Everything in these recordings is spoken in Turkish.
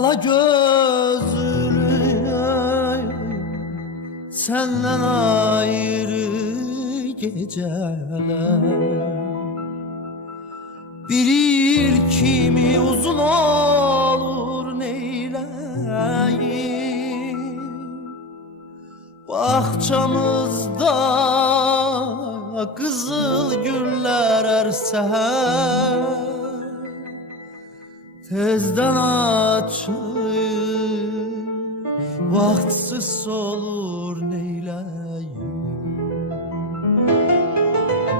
Ala gözlü senden ayrı geceler, bilir kimi uzun olur neyleyim. Bahçamızda kızıl güller ersen, tezden açır, vaktsiz olur neyleyim.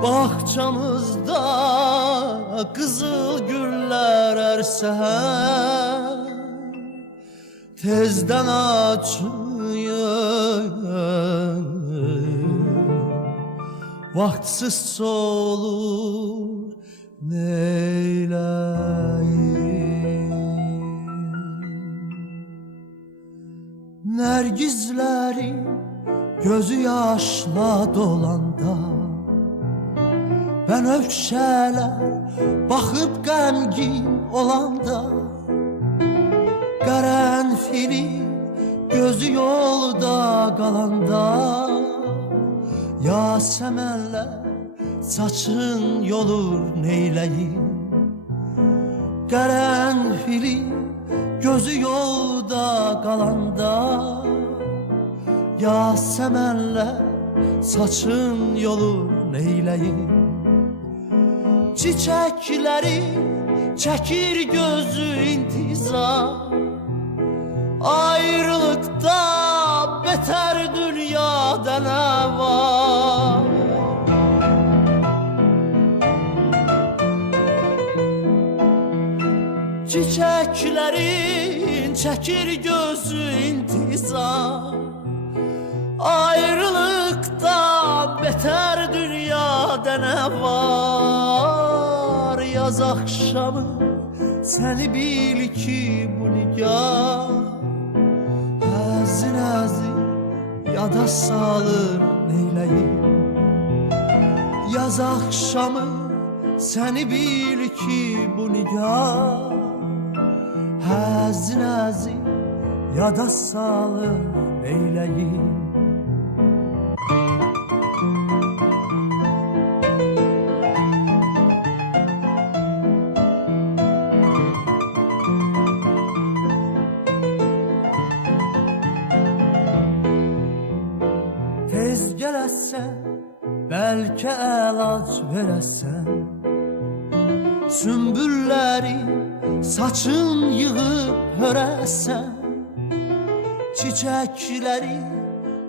Bahçamızda kızıl güller ersen, tezden açır, vaktsiz olur neyleyim. Nergizlerin gözü yaşla dolanda, ben öfşələr baxıb qəmgin olanda, qərənfilin gözü yolda qalanda, yasəmənlər saçın yolur neyləyim. Qərənfilin gözü yolda qalanda, yasəmənlər saçın yolur neyləyim. Çiçekleri çekir gözü intizar, ayrılıkta beter dünyada ne var? Çiçeklerin çekir gözü intizar, ayrılıkta beter dünyada ne var? Yaz akşamı seni bil ki bu nigah həzin həzin yada salır neyləyim. Yaz akşamı seni bil ki bu nigah həzin həzin yada salır neyləyim. Tez gələsən, bəlkə əlac verəsən, sümbülləri saçın yığıb hörəsən, çiçəkləri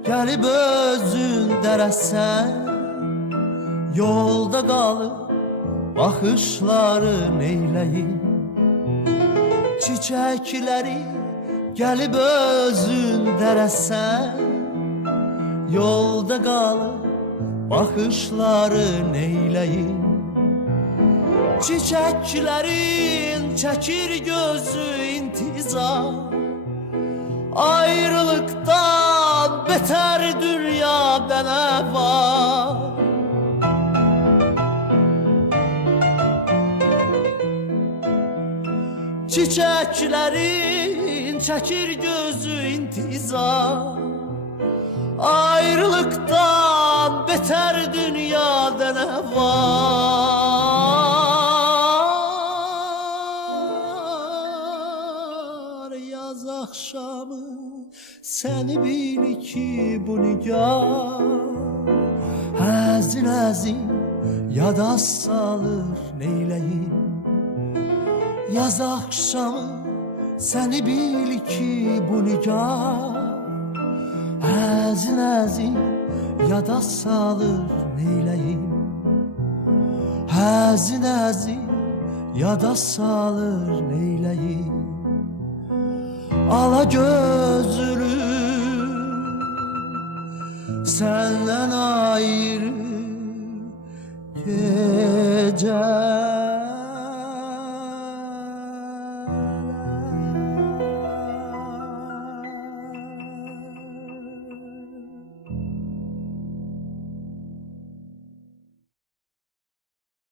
gəlib özün dərəsən, yolda qalıb baxışları neyləyim. Çiçəkləri gəlib özün dərəsən, yolda qalıb baxışları neyləyim. Çiçeklerin çekir gözü intizar, ayrılıktan beter dünyada ne var? Çiçeklerin çekir gözü intizar, ayrılıktan beter dünyada ne var? Yaz akşamı seni bil ki bu nigah həzin həzin yada salır neyləyim. Yaz akşamı seni bil ki bu nigah həzin həzin yada salır neyləyim. Həzin həzin yada salır neyləyim. Ala gözlü senden ayrı gece